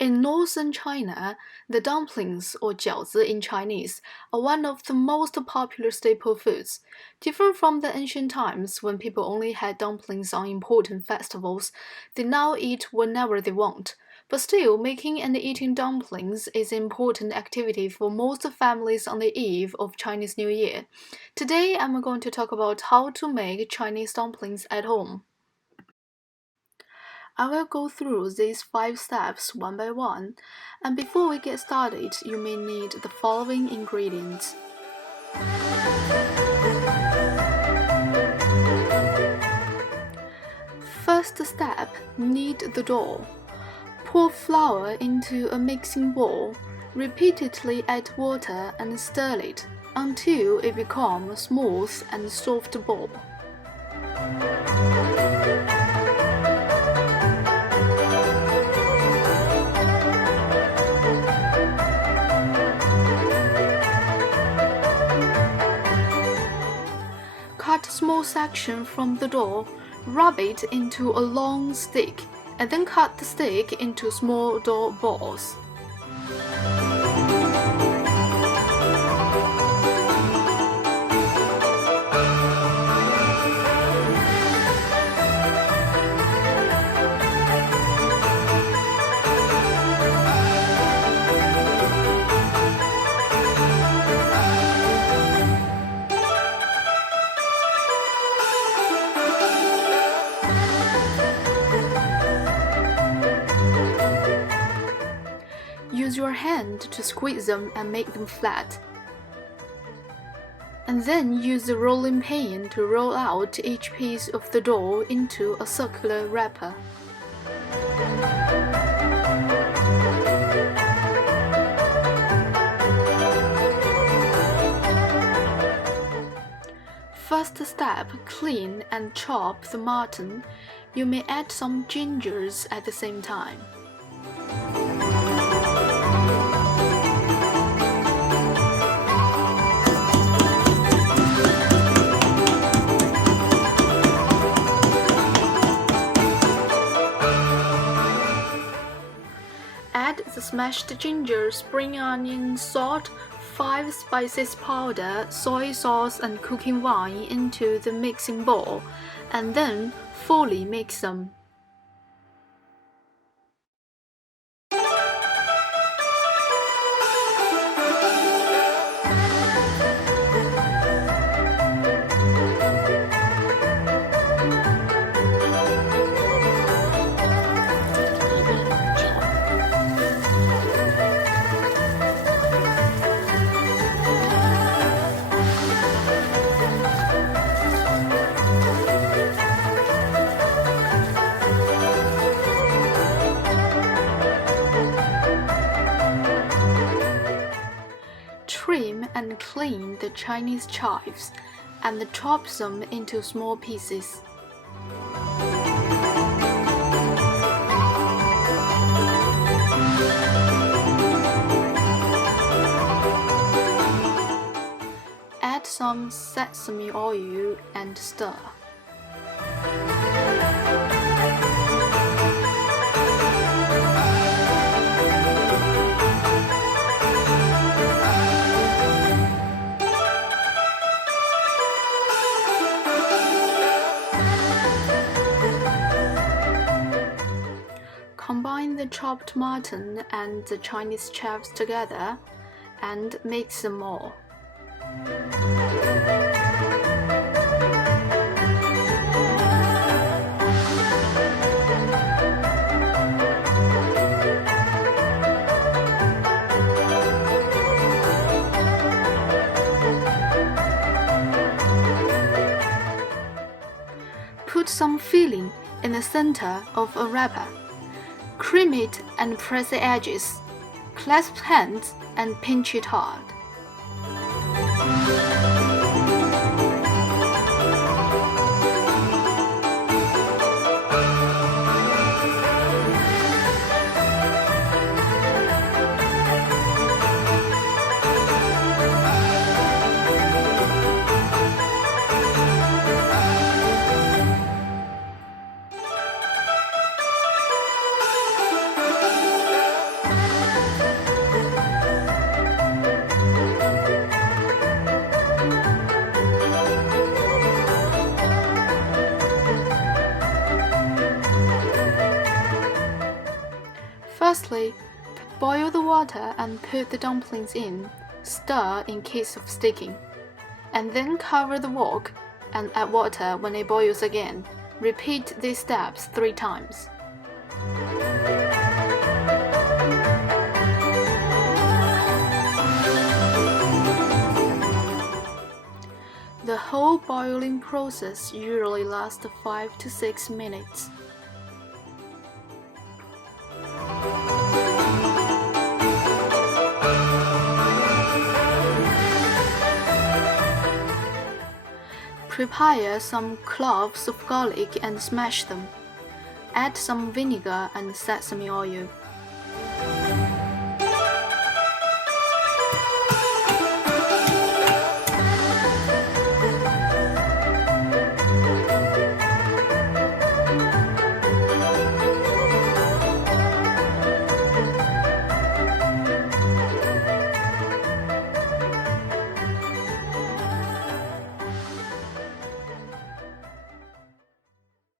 In northern China, the dumplings, or 饺子 in Chinese, are one of the most popular staple foods. Different from the ancient times when people only had dumplings on important festivals, they now eat whenever they want. But still, making and eating dumplings is an important activity for most families on the eve of Chinese New Year. Today, I'm going to talk about how to make Chinese dumplings at home. I will go through these 5 steps one by one, and before we get started, you may need the following ingredients. First step, knead the dough. Pour flour into a mixing bowl, repeatedly add water and stir it until it becomes a smooth and soft ball. Cut a small section from the dough, rub it into a long stick, and then cut the stick into small dough balls. Use your hand to squeeze them and make them flat. And then use the rolling pin to roll out each piece of the dough into a circular wrapper. First step, clean and chop the mutton. You may add some gingers at the same time. Add the smashed ginger, spring onion, salt, 5 spices powder, soy sauce, and cooking wine into the mixing bowl, and then fully mix them. Trim and clean the Chinese chives and chop them into small pieces. Add some sesame oil and stir. Combine the chopped mutton and the Chinese chives together and mix them all. Put some filling in the center of a wrapper. Cream it and press the edges. Clasp hands and pinch it hard. Firstly, boil the water and put the dumplings in. Stir in case of sticking. And then cover the wok and add water when it boils again. Repeat these steps 3 times. The whole boiling process usually lasts 5 to 6 minutes. Prepare some cloves of garlic and smash them. Add some vinegar and sesame oil.